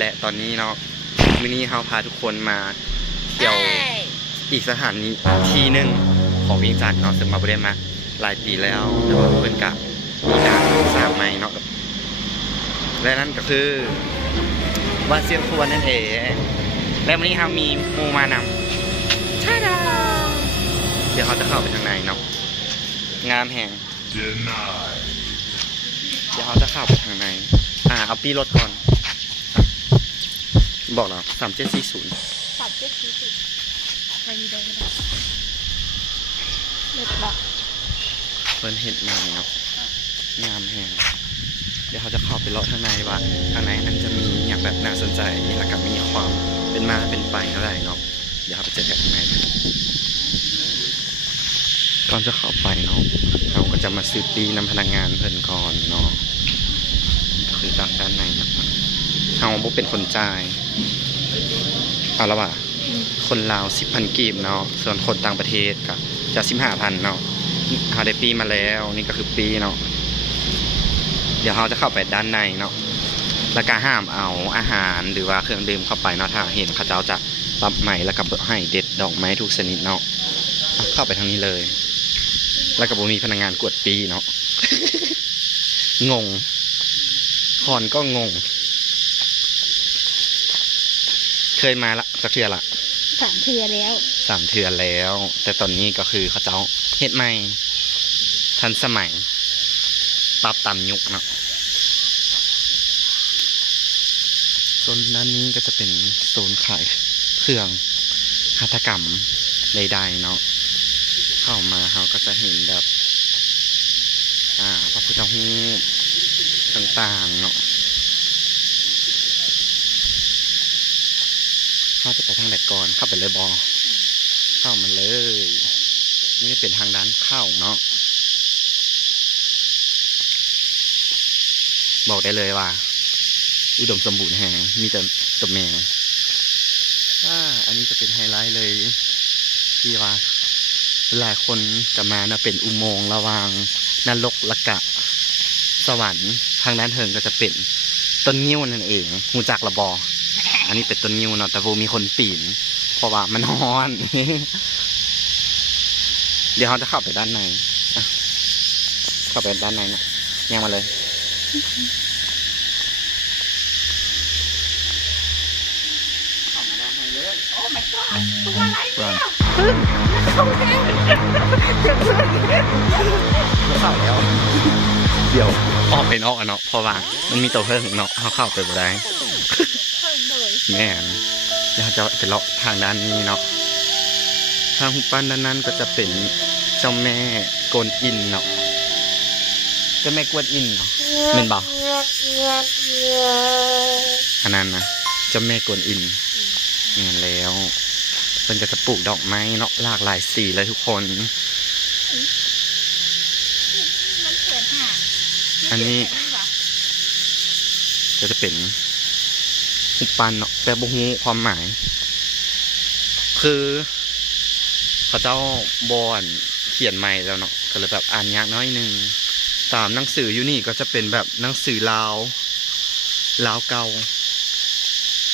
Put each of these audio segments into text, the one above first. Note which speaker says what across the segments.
Speaker 1: และตอนนี้เนาะมื้อนี้เราพาทุกคนมาเที่ยวอีกสถานีที่หนึ่งของเวียงจันทน์เนาะซึ่งมาบ่ได้มาหลายปีแล้วแต่ว่าเพิ่นกะมีการสร้างใหม่เนาะและนั่นก็คือวัดเสียงทวนนั่นเองและวันนี้เรามีหมูมานำชาดาเดี๋ยวเขาจะเข้าไปทางในเนาะงามแหง
Speaker 2: Denied.
Speaker 1: เดี๋ยวเขาจะเข้าไปทางในอ่าเอาปีรถก่อนอะ บอกแล้วสามเจ็ดสี่ศูนย์
Speaker 3: สามเจ็ดสี่สิบใครมีได้ไม่ได้เล็ดบอก
Speaker 1: เพิ่นเห็ดใหม่เนาะงามแหงเดี๋ยวเขาจะเข้าไปเลาะทางในว่าทางในนั้นจะมีอย่างแบบน่าสนใจแล้วก็มีความเป็นมาเป็นไปเท่าไหร่เนาะเดี๋ยวเขาไปเจอกันข้างในกันก่อนจะเข้าไปเนาะเราก็จะมาซื้อปีนำพนักงานเพิ่นก่อนเนาะคือจากด้านในนะครับเราบ่เป็นคนจ่าย เอาละว่ะคนลาวสิบพันกีบเนาะส่วนคนต่างประเทศก็จะสิบห้าพันเนาะเขาได้ปีมาแล้วนี่ก็คือปีเนาะเดี๋ยวเขาจะเข้าไปด้านในเนาะแล้วก็ห้ามเอาอาหารหรือว่าเครื่องดื่มเข้าไปเนาะถ้าเห็นเขาเจ้าจะปรับใหม่แล้วก็ให้เด็ดดอกไม้ทุกชนิดเนาะเข้าไปทางนี้เลย แล้วก็บมีพนักงานกวดปีเนาะงงคอนก็งง เคยมาละสักเทือละ
Speaker 3: สามเทือแล้ว
Speaker 1: สามเทือนแล้ว แต่ตอนนี้ก็คือเขาเจ้าเฮ็ดใหม่ทันสมัยปรับตามยุคเนาะโซนด้านนี้ก็จะเป็นโซนขายเครื่องหัตถกรรมใดๆเนาะเข้ามาเราก็จะเห็นแบบ อ่าพระพุทธรูปต่างๆเนาะ เขาจะไปทางไหนก่อนเข้าไปเลยบอเข้ามาเลย นี่เป็นทางด้านเข้าเนาะบอกได้เลยว่า อุดมสมบูรณ์แหงมีแต่ตบแมงอ่าอันนี้จะเป็นไฮไลท์เลย ที่ว่าหลายคนจะมานะเป็นอุโมงค์ระวางนรกละกะ สวรรค์ทางด้านเทิงก็จะเป็นต้นนิ้วนั่นเองหูจักระบอ อันนี้เป็นต้นนิ้วเนาะแต่โบมีคนปีน เพราะว่ามันร้อน เดี๋ยวเขาจะเข้าไปด้านในอะเข้าไปด้านในนะย่างมาเลยเข้ามาด้านในเลย
Speaker 3: โอ้ my god ตัวอะไร
Speaker 1: ก่อน
Speaker 3: เข้าแล้ว
Speaker 1: เข้าแล้ว เดี๋ยวออกไปนอกอะเนาะเพราะว่ามันมีตัวเพิ่งเนาะเขาเข้าไปบ่ได้
Speaker 3: เพิ่งเลย
Speaker 1: แม่นเดี๋ยวจะไปเลาะทางด้านนี้เนาะทางหุบปั้นด้านนั้นก็จะเป็นเจ้าแม่กวนอินเนาะเจ้าแม่กวนอินเนาะเม่นบอกอันนั้นนะเจ้าแม่กวนอินเม่นแล้วเพิ่นก็จะปลูกดอกไม้เนาะหลากหลายสีเลยทุกคน
Speaker 3: มันเกิดห่า
Speaker 1: อันนี้ ก็จะเป็น หุบปันเนาะแต่บ่ฮู้ความหมาย คือเขาเจ้าบอนเขียนใหม่แล้วเนาะก็เลยแบบอ่านยากน้อยหนึงตามหนังสืออยู่นี่ก็จะเป็นแบบหนังสือลาวลาวเก่า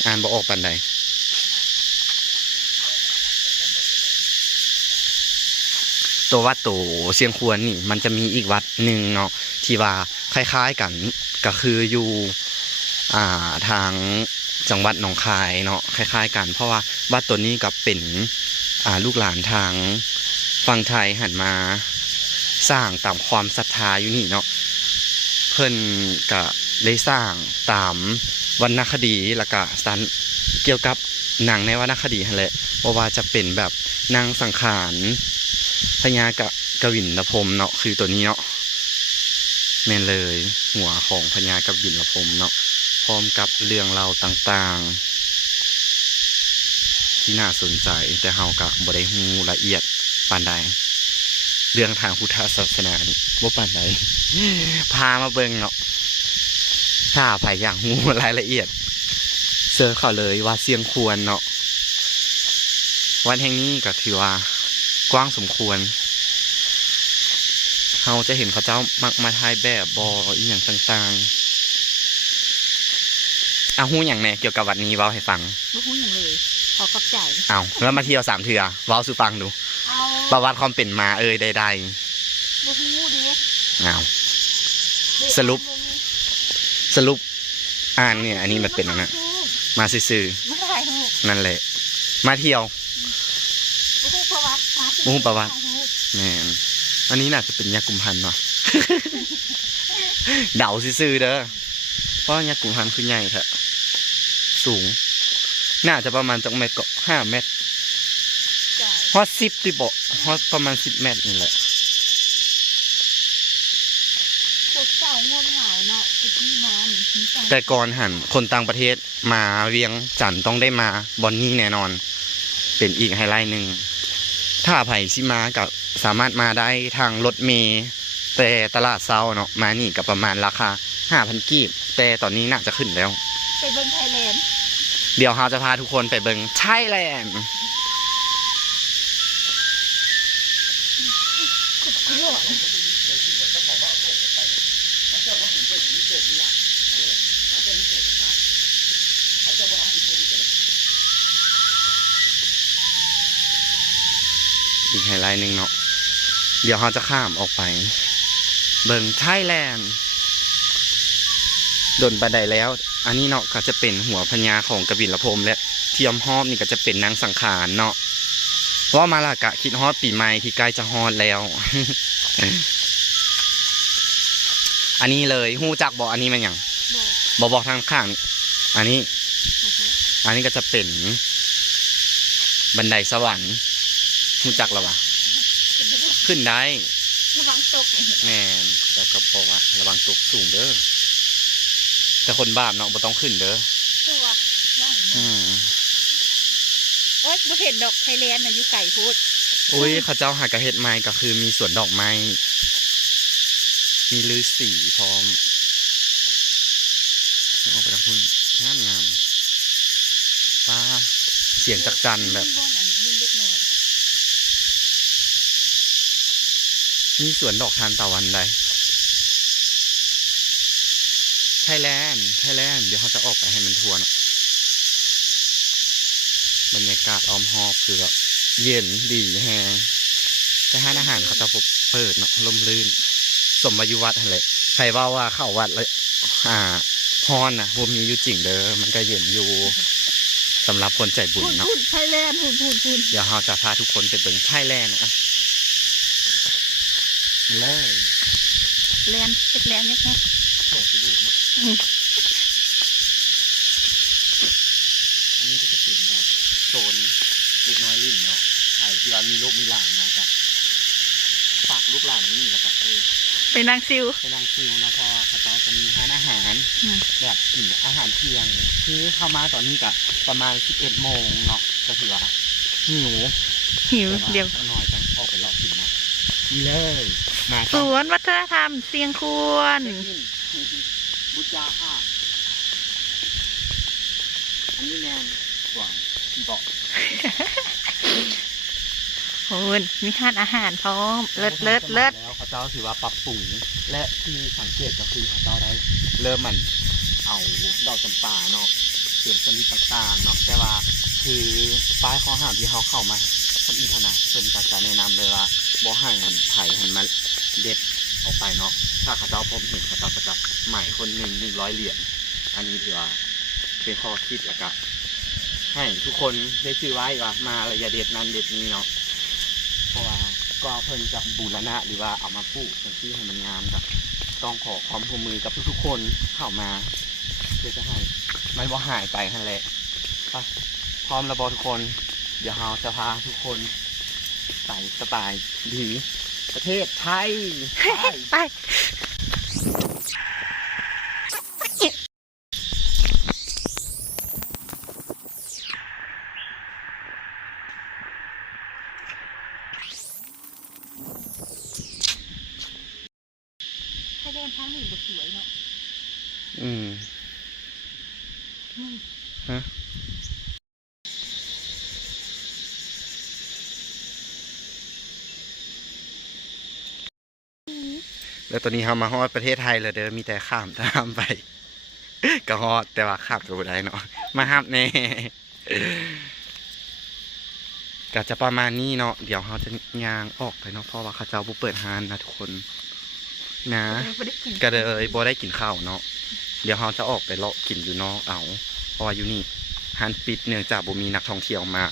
Speaker 1: อ่านบ่ออกปานใดตัววัดโตเชียงควรนี่ มันจะมีอีกวัดหนึ่งเนาะที่ว่าคล้ายๆกันก็คืออยู่อ่าทาง จังหวัดหนองคายเนาะคล้ายๆ กัน เพราะว่าวัดตัวนี้กับเป็นอ่าลูกหลานทางฝั่งไทยหันมาสร้างตามความศรัทธาอยู่นี่เนาะเพิ่นก็ได้สร้างตามวรรณคดีแล้วก็สันเกี่ยวกับหนังในวรรณคดีนั่นแหละว่าว่าจะเป็นแบบนางสังขารพญากะกวินพรหมเนาะคือตัวนี้เนาะแม่นเลย หัวของพญากวินพรหมเนาะ พร้อมกับเรื่องราวต่างๆ ที่น่าสนใจแต่เฮากับ่ได้ฮู้ละเอียดปานใดเรื่องทางพุทธศาสนานี่บ่ปานใดพามาเบิ่งเนาะถ้าใครอยากฮู้รายละเอียดเสิร์ชเขาเลยว่าเสียงควรเนาะวันแห่งนี้ก็ถือว่ากว้างสมควรเฮาจะเห็นเขาเจ้ามักมาถ่ายแบบบออีหยังต่างๆ เอาหู้อย่างแหน่เกี่ยวกับวัดนี้เว้าให้ฟัง
Speaker 3: บ่ฮู้หยังเลยขอขอบใจ
Speaker 1: เอาแล้วมาเที่ยวสามเถื่อเว้าสู่ฟังดู
Speaker 3: เอา
Speaker 1: ประวัติความเป็นมาเอ่ยใด
Speaker 3: บ่ฮู้เด้
Speaker 1: ๆเอา
Speaker 3: เด้
Speaker 1: สรุป สรุปอ่านเนี่ยอันนี้มันเป็นอันนั้นมาซื่อ
Speaker 3: ไม่ได้ฮู้
Speaker 1: ๆนั่นแหละ มาเที่ยว
Speaker 3: บ่ฮู้ประวัติมาสิ
Speaker 1: บ่ฮู้ประวัติ
Speaker 3: ไม่ฮู้
Speaker 1: แม่นอันนี้น่าจะเป็นยากุมพันธ์ว่ะ เดาซื่อๆเด้อเพราะยากุมพันธ์คือใหญ่แท้ สูง น่าจะประมาณจักเมตรก็ห้าเมตร
Speaker 3: จ่าย
Speaker 1: ฮอดสิบดิบอกฮอดประมาณสิบเมตรนี่แหละ
Speaker 3: ตกเจ้าง่วงเหงาเนาะติดนี่มันมีจัง
Speaker 1: แต่ก่อนหันคนต่างประเทศมาเวียงจันทน์ต้องได้มาบอนนี่แน่นอน เป็นอีกไฮไลท์หนึ่ง ถ้าไผ่ซิมากับสามารถมาได้ทางรถเมล์แต่ตลาดเซาเนาะมานี่กับประมาณราคาห้าพันกีบ แต่ตอนนี้น่าจะขึ้นแล้ว
Speaker 3: ไปเบิ่งไทยแลนด์
Speaker 1: เดี๋ยวเราจะพาทุกคนไปเบิงไทยแลน
Speaker 3: ด์
Speaker 1: อีกไฮไลท์หนึ่งเนาะเดี๋ยวเราจะข้ามออกไป เบิงไทยแลนด์ โดนบันไดแล้ว อันนี้เนาะก็จะเป็นหัวพญาของกบิลพรหมและเทียมฮอบนี่ก็จะเป็นนางสังขารเนาะว่ามาละกะคิดฮอดปีใหม่ที่ใกล้จะฮอดแล้ว อันนี้เลยหูจักบอกอันนี้มันอย่าง
Speaker 3: บอก
Speaker 1: บอบอกทางข้างนี่อันนี้
Speaker 3: นะคะ
Speaker 1: อันนี้ก็จะเป็น บันไดสวรรค์หูจักแล้ววะ
Speaker 3: คุณจะบอก
Speaker 1: ขึ้นได้
Speaker 3: ระวังตกเห็น
Speaker 1: แม่นแต่ก็บอกว่าระวังตกสูงเด้อ แต่คนบ้านเนาะบ่ต้องขึ้นเด้อ
Speaker 3: ตัวว่าง
Speaker 1: อืม
Speaker 3: เอ้ยบ่เห็นดอกไทยแลนด์น่ะอยู่ไก่พูด
Speaker 1: อุ้ยเข้าเจ้าหากระเฮ็ดไม้ก็คือมีสวนดอกไม้ มีลือสีพร้อมเอาออกไปทางพุ่นงามงามป้าเสียงจักจันแบบ
Speaker 3: มีอนอันยืนเล็กน้อย
Speaker 1: มีสวนดอกทานตะวันใด ไทยแลนด์ไทยแลนด์เดี๋ยวเขาจะออกไปให้มันทัวร์เนาะบรรยากาศอ้อมหอบคือแบบเย็นดีแฮงแต่ห้านอาหารเขาจะเปิดเนาะลมลื่น สมอายุวัดนั่นแหละใครว่าว่าเข้าวัดเลยอ่าฮอนนะพวกมีอยู่จริงเด้อมันก็เย็นอยู่สำหรับคนใจบุญ
Speaker 3: หุ่น
Speaker 1: เนาะ
Speaker 3: หุ่นไทยแลนด์หุ่นหุ่นหุ่น
Speaker 1: เดี๋ยวเราจะพาทุกคนไปเบิ่งไทยแลนด์นะเลย
Speaker 3: แลนด์เป็นแลนด์ยักษ์นะ
Speaker 1: โอ้สิลูกเนาะ
Speaker 3: อืม
Speaker 1: อันนี้ก็จะเป็นแบบโซนเด็กน้อยลิ่นเนาะใครที่ว่ามีลูกมีหลานมากับฝากลูกหลานนี่แล้วก็เออ
Speaker 3: เป็นนางซิว
Speaker 1: ไปนั่งคิวนะพอเขาจะจะมีร้านอาหาร
Speaker 3: อืม
Speaker 1: แบบกินอาหารเที่ยง คือเข้ามาตอนนี้ก็ประมาณ11โมงเนาะก็ถือว่าหิว
Speaker 3: หิว
Speaker 1: แต่า
Speaker 3: เดี๋ยว
Speaker 1: ต้องน้อยจังออกไปเลาะกินนะนี่เลยมา
Speaker 3: สวนวัฒนธรรมเสียงควร
Speaker 1: เช็คอิน บุญญาค่ะอันนี้แมนกว่างที่บอก
Speaker 3: โอ้ยมีทานอาหารพร้อม เลิศเลิศเลิศ
Speaker 1: แล้วเขาเจ้าถือว่าปรับปรุงและที่สังเกตก็คือเขาเจ้าได้ เริ่มมันเอาดอกจำปาเนาะเปลี่ยนชนิดต่างๆเนาะแต่ว่าคือป้ายข้อห้ามที่เขาเข้ามาทำอีธนาเพิ่นก็จะแนะนำเลยว่าบ่ให้หันไผ่หันมาเด็ด ออกไปเนาะถ้าเขาเจ้าพบเห็นเขาเจ้าก็จะใหม่คนหนึ่งหนึ่งร้อยเหรียญอันนี้ถือว่าเป็นข้อคิดแล้วก็ให้ทุกคนได้ชื่อไว้ว่ามาอะไรอย่าเด็ดนั้นเด็ดนี้เนาะเพราะว่าก็เพิ่นจะบูรณะหรือว่าเอามาปลูกเป็นที่ให้มันงามกับต้องขอความร่วมมือกับทุกๆคนเข้ามาเพื่อจะให้มันบ่หายไปนั่นแหละไปพร้อมระบอทุกคน เดี๋ยวเราจะพาทุกคนไปสไตล์ดี ประเทศไทย ไป
Speaker 3: ไป ไทยแลนด์ทางนี้ก็สวยเนาะ
Speaker 1: อืม
Speaker 3: อืม
Speaker 1: ฮะ แล้วตอนนี้เรามาฮอดประเทศไทยแล้วเด้อมีแต่ข้ามตามไปก็ฮอดแต่ว่าข้ามก็บ่ได้เนาะมาฮับแน่ก็จะประมาณนี้เนาะเดี๋ยวเราจะย่างออกไปเนาะเพราะว่าเขาเจ้าบ่เปิดร้านนะทุกคน นะ
Speaker 3: ไม่ได้กิน
Speaker 1: ก็เลยบ่ได้กินข้าวเนาะเดี๋ยวเราจะออกไปเลาะกินอยู่นอกเอาเพราะว่าอยู่นี่ห้านปิดเนื่องจากบ่มีนักท่องเที่ยวมา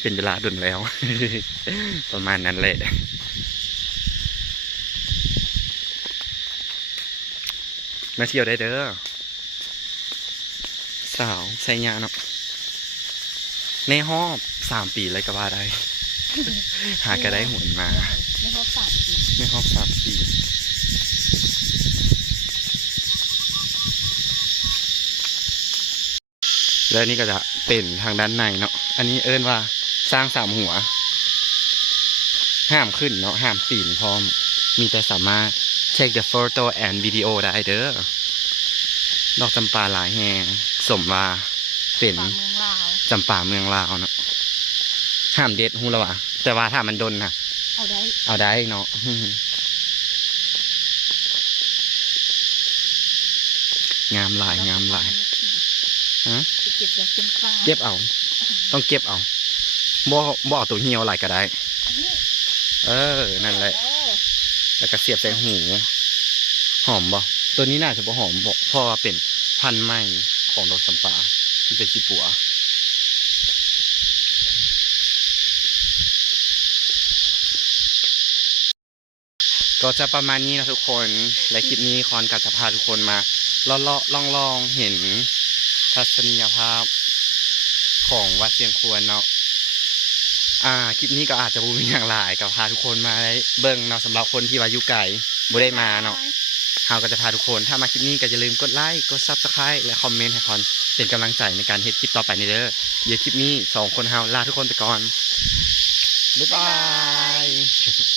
Speaker 1: เป็นเวลาดุนแล้ว ประมาณนั้นแหละ มาเที่ยวได้เด้อสาวใส่ยาเนาะในหอบสามปีเลยก็ว่าได้ หาก็ได้หวนมา
Speaker 3: ไม่เขาปาดกิน
Speaker 1: ในห้องสามปีแล้วนี่ก็จะเป็นทางด้านในเนาะ อันนี้เอิ้นว่าสร้างสามหัว ห้ามขึ้นเนาะห้ามปีนพร้อม มีแต่สามารถ take the photo and video ได้เด้อดอกจำปาหลายแหงสมว่าเป็น
Speaker 3: ปากเมืองลาว
Speaker 1: จำปาเมืองลาวเนาะห้ามเด็ดหูแล้ววะแต่ว่าถ้ามันดนนะ
Speaker 3: เอาได้
Speaker 1: เอาได้เนาะงามหลายงามหลายฮะ
Speaker 3: จะเก็บยาเป็นฟ้า
Speaker 1: เก็บเอา ต้องเก็บเอาบ่บ่เอาตัวเหี่ยวหลายก็ได้
Speaker 3: อันนี้
Speaker 1: เออ นั่นแหละ
Speaker 3: เออ
Speaker 1: แล้วก็เสียบใส่หู หอมบ่ตัวนี้น่าจะบ่หอมบ่เพราะว่าเป็นพันธุ์ใหม่ของดอกจำปาที่เป็นสีปัวก็จะประมาณนี้นะทุกคนและคลิปนี้คอนกัจะพาทุกคนมาเลาะเลาะลองลองเห็นทัศนียภาพของวัดเชียงควรเนาะ อ่าคลิปนี้ก็อาจจะบูมีอย่างหลายกับพาทุกคนมาได้เบิ่งเนาะสำหรับคนที่ว่าอยู่ไกลบ่ได้มาเนาะเฮาก็จะพาทุกคนถ้ามาคลิปนี้ก็อย่าลืมกดไลค์กด Subscribe และคอมเมนต์ให้คอนเป็นกำลังใจในการเฮ็ดคลิปต่อไปในเด้อเดี๋ยวคลิปนี้สองคนเฮาลาทุกคนไปก่อนบ๊ายบาย